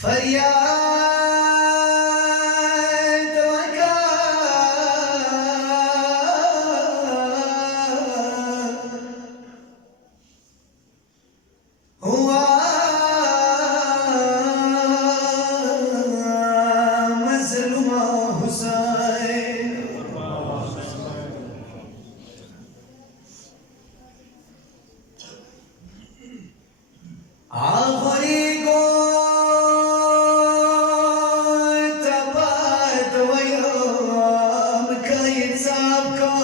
فریاد وکا هوا مظلوم حسین آخری کو تباد ویام کئی صاحب کو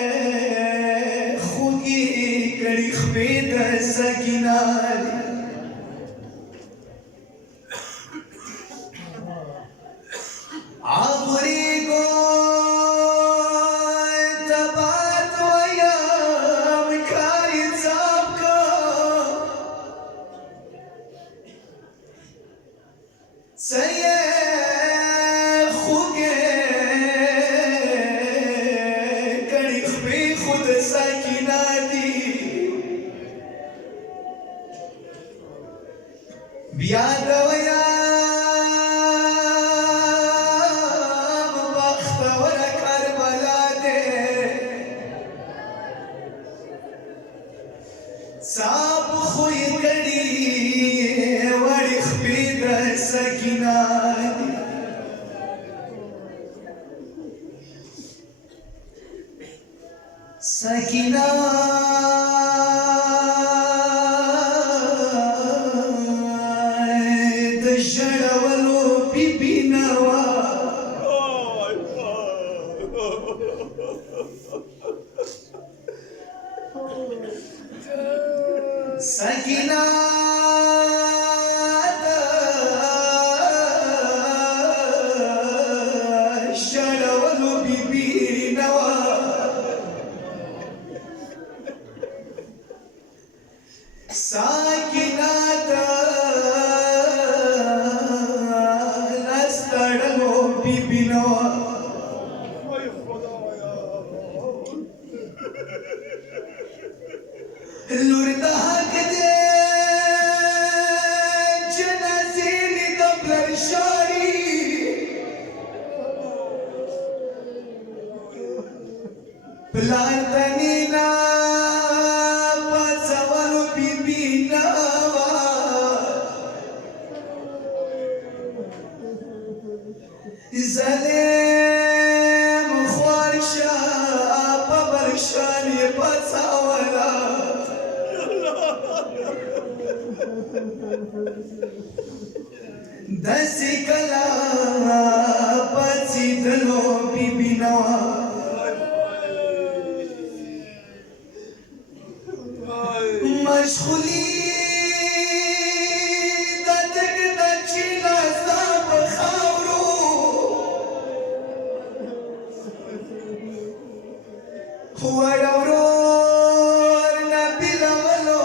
سید خوگی کڑی خبید سکیناری آخری کو تباد ویام کئی صاحب کو سید خوگی کڑی خبید خود سکیناری بیاد ویام بخت ور کربلا دے صاحب خوی کڑی وڑی خبید سکینہ دی سکینہ ژړولو بی بی نوا سکینہ ژړولو بی بی نوا سکینہ لور د حق دې جنازې د پلر شاري پلار تنینا پڅولو بی بی نوا ظالم خوار شاه په برشان یې پڅولا دسی کلا پڅې دلو بی بی نوا مشغولی د دګ د چیلا صاحب خاورو وړورو نبیلولو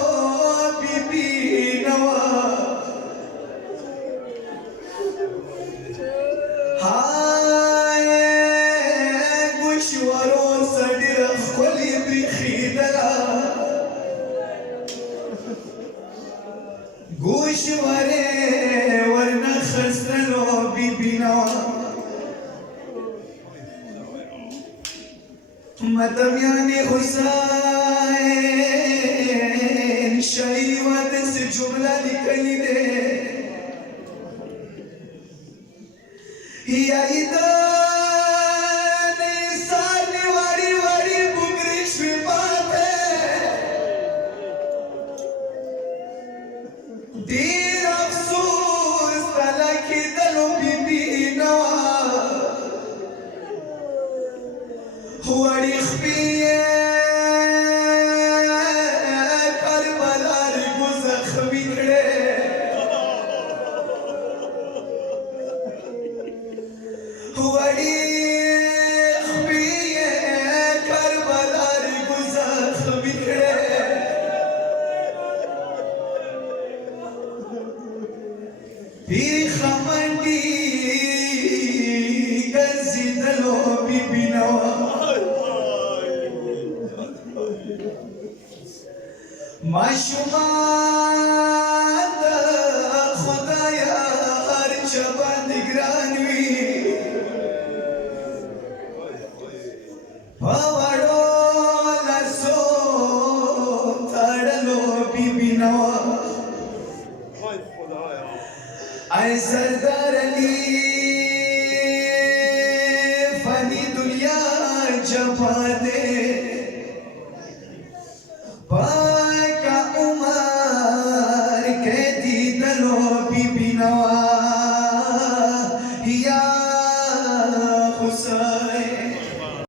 بی بی نوا هاي ګوشوارو سړي خولي بخیدلا ګوشواره ورنه خستلو بی بی نوا مدمیان حسین شاعری واده سے جملہ لکلی دے یا ایدان سانی واری واری بگری شوی باتے دیر افسوس تلکی دلو بی بی نوا وڑی خبیه کربلا ریگو زخمی کڑے وڑی خبیه کربلا ریگو زخمی کڑے پیر خمندی گرزی دلو بی بی نوا ماشومان د خدایا هر چا باندې ګران وي په وړو لاسو تړلو بیبي نوا ای سردار علی فانی دنیا جفا دے